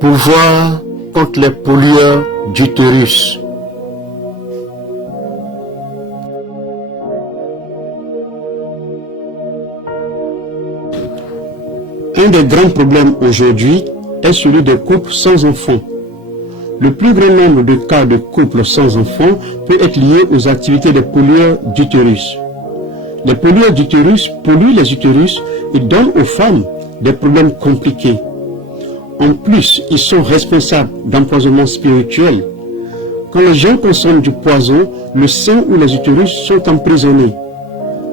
Pouvoir contre les pollueurs d'utérus. Un des grands problèmes aujourd'hui est celui des couples sans enfants. Le plus grand nombre de cas de couples sans enfants peut être lié aux activités des pollueurs d'utérus. Les pollueurs d'utérus polluent les utérus et donnent aux femmes des problèmes compliqués. En plus, ils sont responsables d'empoisonnement spirituel. Quand les gens consomment du poison, le sein ou les utérus sont emprisonnés.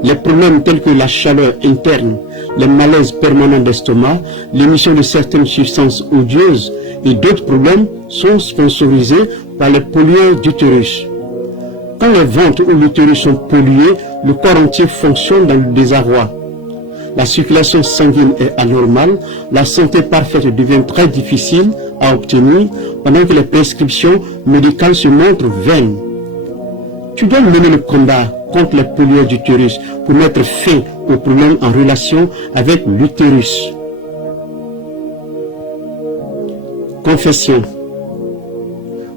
Les problèmes tels que la chaleur interne, les malaises permanents d'estomac, l'émission de certaines substances odieuses et d'autres problèmes sont sponsorisés par les pollueurs d'utérus. Quand les ventres ou l'utérus sont pollués, le corps entier fonctionne dans le désarroi. La circulation sanguine est anormale, la santé parfaite devient très difficile à obtenir pendant que les prescriptions médicales se montrent vaines. Tu dois mener le combat contre les pollueurs d'utérus pour mettre fin aux problèmes en relation avec l'utérus. Confession.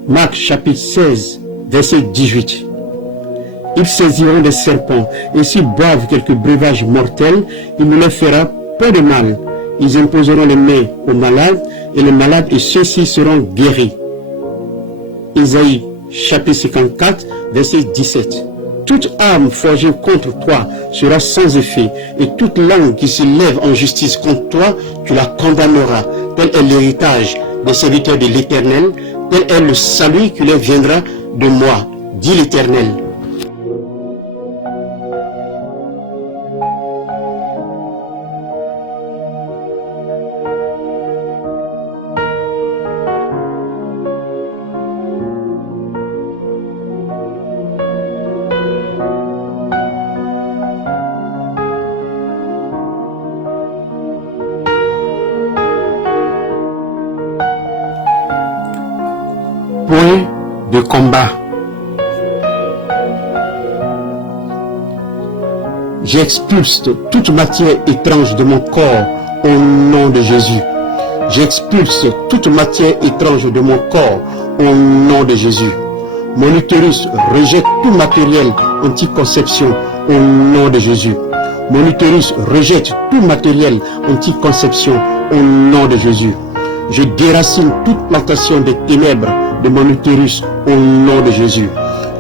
Marc chapitre 16, verset 18. Ils saisiront des serpents, et s'ils boivent quelques breuvages mortels, il ne leur fera pas de mal. Ils imposeront les mains aux malades, et les malades et ceux-ci seront guéris. Isaïe, chapitre 54, verset 17. Toute arme forgée contre toi sera sans effet, et toute langue qui se lève en justice contre toi, tu la condamneras. Tel est l'héritage des serviteurs de l'Éternel, tel est le salut qui leur viendra de moi, dit l'Éternel. Point de combat. J'expulse toute matière étrange de mon corps au nom de Jésus. J'expulse toute matière étrange de mon corps au nom de Jésus. Mon utérus rejette tout matériel anticonception au nom de Jésus. Mon utérus rejette tout matériel anticonception au nom de Jésus. Je déracine toute plantation des ténèbres de mon utérus au nom de Jésus.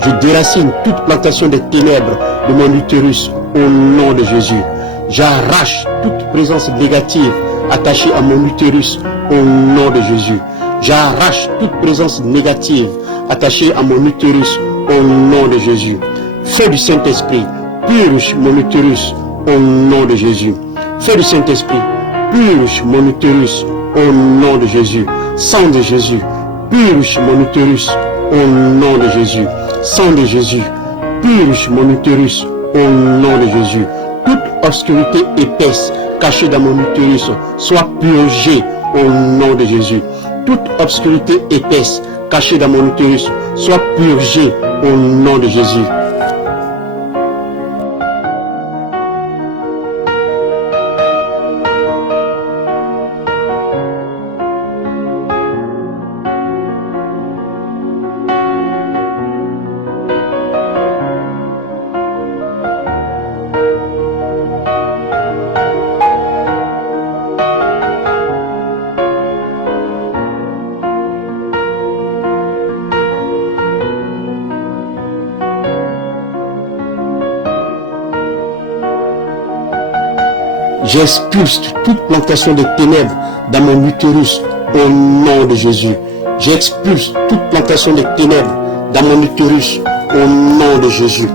Je déracine toute plantation des ténèbres de mon utérus au nom de Jésus. J'arrache toute présence négative attachée à mon utérus au nom de Jésus. J'arrache toute présence négative attachée à mon utérus au nom de Jésus. Feu du Saint-Esprit, purge mon utérus au nom de Jésus. Feu du Saint-Esprit, purge mon utérus au nom de Jésus. Sang de Jésus, purge mon utérus au nom de Jésus. Sang de Jésus, purge mon utérus au nom de Jésus. Toute obscurité épaisse cachée dans mon utérus soit purgée au nom de Jésus. Toute obscurité épaisse cachée dans mon utérus soit purgée au nom de Jésus. J'expulse toute plantation de ténèbres dans mon utérus au nom de Jésus. J'expulse toute plantation de ténèbres dans mon utérus au nom de Jésus.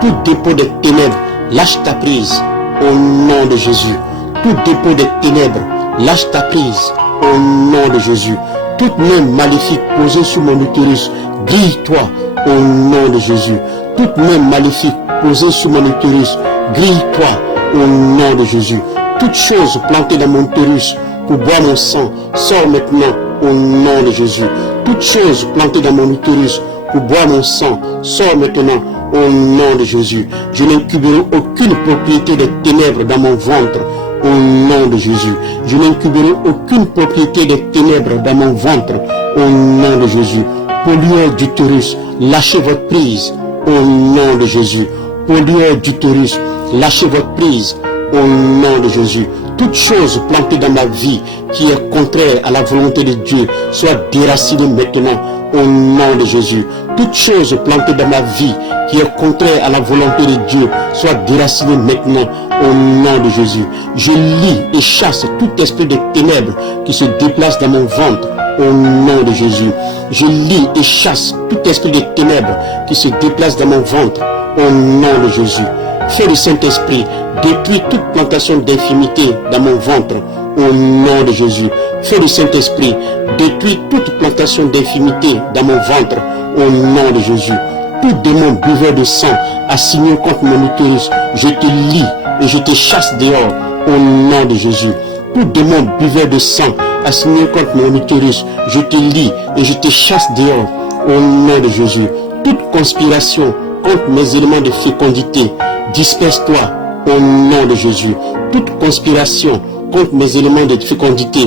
Tout dépôt de ténèbres lâche ta prise au nom de Jésus. Tout dépôt des ténèbres, lâche ta prise au nom de Jésus. Toute main maléfique posée sur mon utérus, grille-toi au nom de Jésus. Toute main maléfique posée sur mon utérus, grille-toi au nom de Jésus. Toute chose plantée dans mon utérus pour boire mon sang, sors maintenant au nom de Jésus. Toute chose plantée dans mon utérus pour boire mon sang, sors maintenant au nom de Jésus. Je n'incuberai aucune propriété des ténèbres dans mon ventre au nom de Jésus. Je n'incuberai aucune propriété des ténèbres dans mon ventre au nom de Jésus. Pollueur d'utérus, lâchez votre prise au nom de Jésus. Pollueur d'utérus, lâchez votre prise au nom de Jésus. Toute chose plantée dans ma vie qui est contraire à la volonté de Dieu soit déracinée maintenant au nom de Jésus. Toute chose plantée dans ma vie qui est contraire à la volonté de Dieu soit déracinée maintenant au nom de Jésus. Je lis et chasse tout esprit de ténèbres qui se déplace dans mon ventre au nom de Jésus. Je lis et chasse tout esprit de ténèbres qui se déplace dans mon ventre au nom de Jésus. Feu du Saint-Esprit, détruis toute plantation d'infimité dans mon ventre au nom de Jésus. Feu du Saint-Esprit, détruis toute plantation d'infimité dans mon ventre au nom de Jésus. Tout démon buveur de sang assigné contre mon utérus, je te lis et je te chasse dehors au nom de Jésus. Tout démon buveur de sang assigné contre mon utérus, je te lis et je te chasse dehors au nom de Jésus. Toute conspiration contre mes éléments de fécondité, disperse-toi au nom de Jésus. Toute conspiration contre mes éléments de fécondité,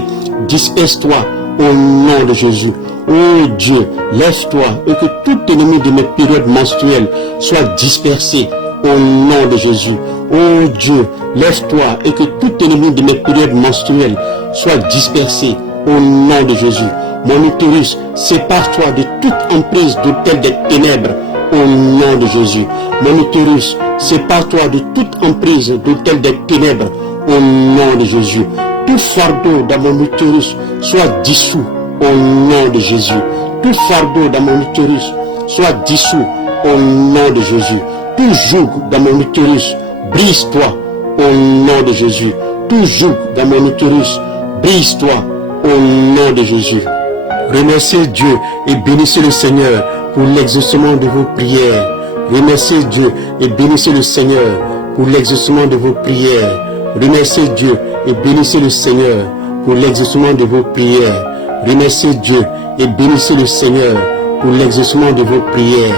disperse-toi au nom de Jésus. Oh Dieu, lève-toi et que tout ennemi de mes périodes menstruelles soit dispersé au nom de Jésus. Oh Dieu, lève-toi et que tout ennemi de mes périodes menstruelles soit dispersé au nom de Jésus. Mon utérus, sépare-toi de toute emprise d'autel des ténèbres au nom de Jésus. Mon utérus, sépare-toi de toute emprise d'autel des ténèbres au nom de Jésus. Tout fardeau dans mon utérus soit dissous au nom de Jésus. Tout fardeau dans mon utérus soit dissous au nom de Jésus. Tout joug dans mon utérus, brise-toi au nom de Jésus. Tout joug dans mon utérus, brise-toi au nom de Jésus. Remerciez Dieu et bénissez le Seigneur pour l'exaucement de vos prières. Remerciez Dieu et bénissez le Seigneur pour l'exaucement de vos prières. Remerciez Dieu et bénissez le Seigneur pour l'exaucement de vos prières. Remerciez Dieu et bénissez le Seigneur pour l'exaucement de vos prières.